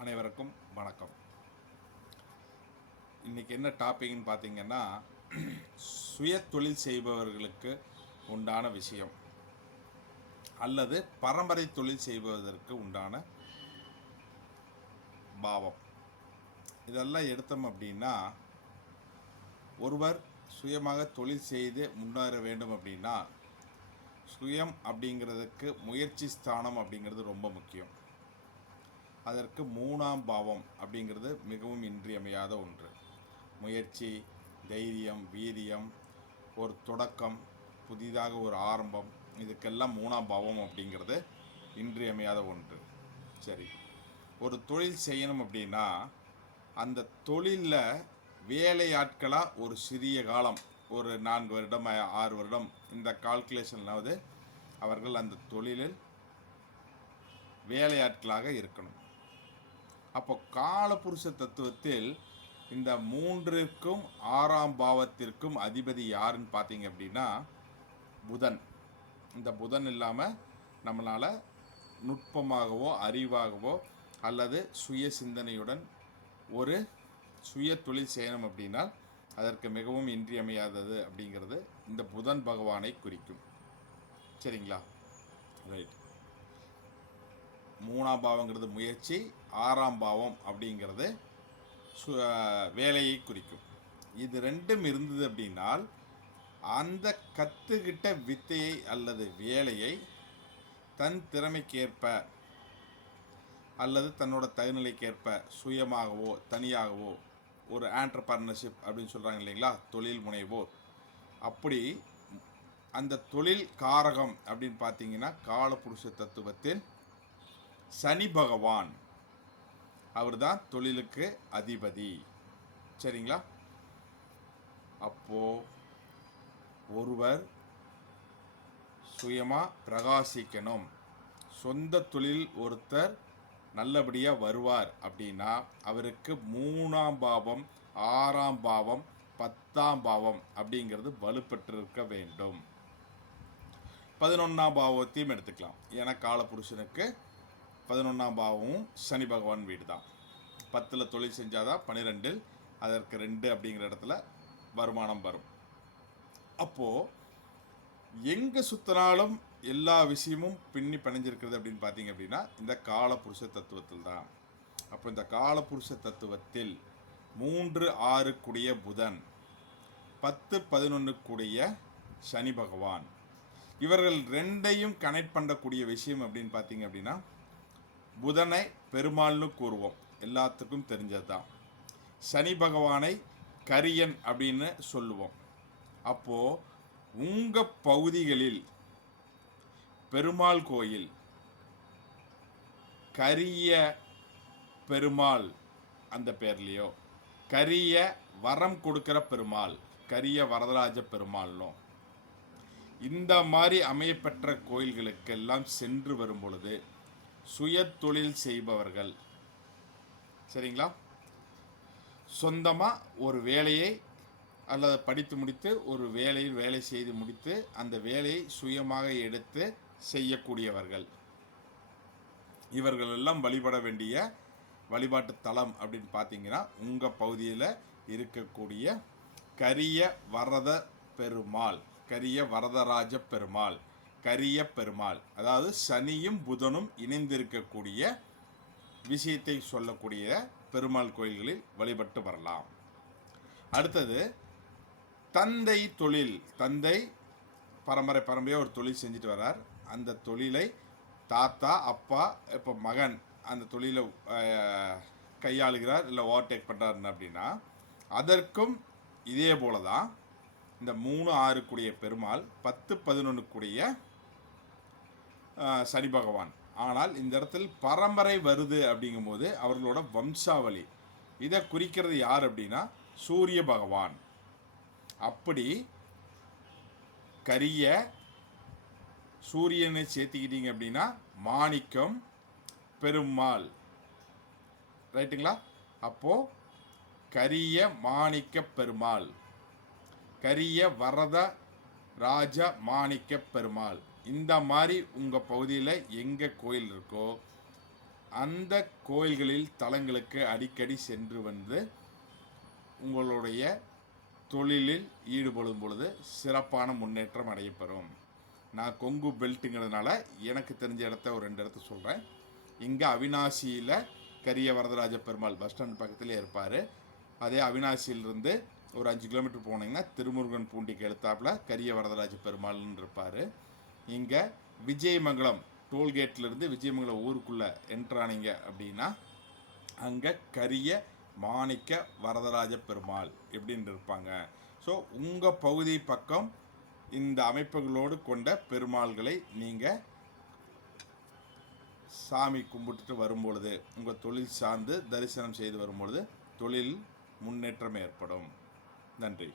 அனைவருக்கும் வணக்கம். இன்னைக்கு என்ன டாப்பிக்னு பார்த்தீங்கன்னா சுய தொழில் செய்பவர்களுக்கு உண்டான விஷயம். அல்லது பரம்பரை தொழில் செய்வதற்கு உண்டான பாவம். இதெல்லாம் எடுத்தோம் அப்படின்னா ஒருவர் சுயமாக தொழில் செய்து முன்னேற வேண்டும் அப்படின்னா சுயம் அப்படிங்கிறதுக்கு முயற்சி ஸ்தானம் அப்படிங்கிறது ரொம்ப முக்கியம். அதற்கு மூணாம் பாவம் அப்படிங்கிறது மிகவும் இன்றியமையாத ஒன்று. முயற்சி தைரியம் வீரியம் ஒரு தொடக்கம் புதிதாக ஒரு ஆரம்பம் இதுக்கெல்லாம் மூணாம் பாவம் அப்படிங்கிறது இன்றியமையாத ஒன்று. சரி. ஒரு தொழில் செய்யணும் அப்படின்னா அந்த தொழிலில் வேலையாட்களாக ஒரு சிறிய காலம் ஒரு நான்கு வருடம் ஆறு வருடம் இந்த கால்குலேஷன்லாவது அவர்கள் அந்த தொழிலில் வேலையாட்களாக இருக்கணும். அப்போ காலபுருஷ தத்துவத்தில் இந்த மூன்றிற்கும் ஆறாம் பாவத்திற்கும் அதிபதி யாருன்னு பார்த்தீங்க அப்படின்னா புதன். இந்த புதன் இல்லாமல் நம்மளால் நுட்பமாகவோ அறிவாகவோ அல்லது சுய சிந்தனையுடன் ஒரு சுய தொழில் செய்யணும் அப்படின்னா அதற்கு மிகவும் இன்றியமையாதது அப்படிங்கிறது இந்த புதன் பகவானை குறிக்கும். சரிங்களா? ரைட் மூணாம் பாவங்கிறது முயற்சி ஆறாம் பாவம் அப்படிங்கிறது சு- வேலையை குறிக்கும். இது ரெண்டும் இருந்தது அப்படின்னால் அந்த கற்றுக்கிட்ட வித்தையை அல்லது வேலையை தன் திறமைக்கேற்ப அல்லது தன்னோட தகுநிலைக்கேற்ப சுயமாகவோ தனியாகவோ ஒரு ஆண்டர்பர்னர்ஷிப் அப்படின்னு சொல்கிறாங்க இல்லைங்களா? தொழில் முனைவோர். அப்படி அந்த தொழில் காரகம் அப்படின்னு பார்த்தீங்கன்னா காலப்புருஷ தத்துவத்தில் சனி பகவான். அவர் தான் தொழிலுக்கு அதிபதி. சரிங்களா? அப்போ ஒருவர் சுயமாக பிரகாசிக்கணும். சொந்த தொழில் ஒருத்தர் நல்லபடியாக வருவார் அப்படின்னா அவருக்கு மூணாம் பாவம் ஆறாம் பாவம் பத்தாம் பாவம் அப்படிங்கிறது வலுப்பெற்றிருக்க வேண்டும். பதினொன்றாம் பாவத்தையும் எடுத்துக்கலாம். ஏன்னா காலபுருஷனுக்கு பதினொன்றாம் பாவமும் சனி பகவான் வீடு தான் பத்தில் தொழில் செஞ்சாதான் பன்னிரெண்டில் அதற்கு ரெண்டு அப்படிங்கிற இடத்துல வருமானம் வரும். அப்போது எங்கே சுற்றினாலும் எல்லா விஷயமும் பின்னி பிணைஞ்சிருக்கிறது அப்படின்னு பார்த்தீங்க அப்படின்னா இந்த காலபுருஷ தத்துவத்தில் தான் அப்போ இந்த காலபுருஷ தத்துவத்தில் மூன்று ஆறு கூடிய புதன் பத்து பதினொன்று கூடிய சனி பகவான். இவர்கள் ரெண்டையும் கனெக்ட் பண்ணக்கூடிய விஷயம் அப்படின்னு பார்த்தீங்க அப்படின்னா புதனை பெருமாள்னு கூறுவோம். எல்லாத்துக்கும் தெரிஞ்சது தான் சனி பகவானை கரியன் அப்படின்னு சொல்லுவோம். அப்போது உங்கள் பகுதிகளில் பெருமாள் கோயில் கரிய பெருமாள் அந்த பேர்லேயோ கரிய வரம் கொடுக்கிற பெருமாள் கரிய வரதராஜ பெருமாள்னோ இந்த மாதிரி அமையப்பெற்ற கோயில்களுக்கெல்லாம் சென்று வரும் பொழுது சுய தொழில் செய்பவர்கள். சரிங்களா? சொந்தமாக ஒரு வேலையை அல்லது படித்து முடித்து ஒரு வேலையில் வேலை செய்து முடித்து அந்த வேலையை சுயமாக எடுத்து செய்யக்கூடியவர்கள். இவர்களெல்லாம் வழிபட வேண்டிய வழிபாட்டு தலம் அப்படின்னு பார்த்தீங்கன்னா உங்கள் பகுதியில் இருக்கக்கூடிய கரிய வரத பெருமாள் கரிய வரதராஜ பெருமாள். கரிய பெருமாள். அதாவது சனியும் புதனும் இணைந்திருக்கக்கூடிய விஷயத்தை சொல்லக்கூடிய பெருமாள் கோயில்களில் வழிபட்டு வரலாம். அடுத்தது தந்தை தொழில். தந்தை பரம்பரை பரம்பரையாக ஒரு தொழில் செஞ்சுட்டு வரார் அந்த தொழிலை தாத்தா அப்பா இப்போ மகன் அந்த தொழிலை கையாளுகிறார் இல்லை ஓவர்டேக் பண்ணுறாருன்னு அப்படின்னா அதற்கும் இதே போல தான் இந்த மூணு ஆறுக்குடைய பெருமாள் பத்து பதினொன்றுக்குடைய சனி பகவான். ஆனால் இந்த இடத்தில் பரம்பரை வருது அப்படிங்கும்போது அவர்களோட வம்சாவளி. இதை குறிக்கிறது யார் அப்படின்னா சூரிய பகவான். அப்படி கரிய சூரியனை சேர்த்துக்கிட்டீங்க அப்படின்னா மாணிக்கம் பெருமாள். ரைட்டுங்களா? அப்போது கரிய மாணிக்க பெருமாள். கரிய வரத ராஜ மாணிக்க பெருமாள். இந்த மாதிரி உங்கள் பகுதியில் எங்கே கோயில் இருக்கோ அந்த கோயில்களில் தலங்களுக்கு அடிக்கடி சென்று வந்து உங்களுடைய தொழிலில் ஈடுபடும் பொழுது சிறப்பான முன்னேற்றம் அடையப்பெறும். நான் கொங்கு பெல்ட்டுங்கிறதுனால எனக்கு தெரிஞ்ச இடத்த ஒரு ரெண்டு இடத்த சொல்கிறேன் இங்கே அவினாசியில் கரிய வரதராஜ பெருமாள் பஸ் ஸ்டாண்ட் பக்கத்துலேயே இருப்பார். அதே அவினாசியிலிருந்து ஒரு அஞ்சு கிலோமீட்டர் போனீங்கன்னா திருமுருகன் பூண்டிக்கு எடுத்தாப்புல கரிய வரதராஜ பெருமாள்னு இருப்பார். இங்கே விஜயமங்கலம் டோல்கேட்லேருந்து விஜயமங்கலம் ஊருக்குள்ளே என்ட்ரானீங்க அப்படின்னா அங்கே கரிய மாணிக்க வரதராஜ பெருமாள் எப்படின்னு இருப்பாங்க. ஸோ உங்கள் பகுதி பக்கம் இந்த அமைப்புகளோடு கொண்ட பெருமாள்களை நீங்கள் சாமி கும்பிட்டுட்டு வரும்பொழுது உங்கள் தொழில் சார்ந்து தரிசனம் செய்து வரும்பொழுது தொழில் முன்னேற்றம் ஏற்படும். நன்றி.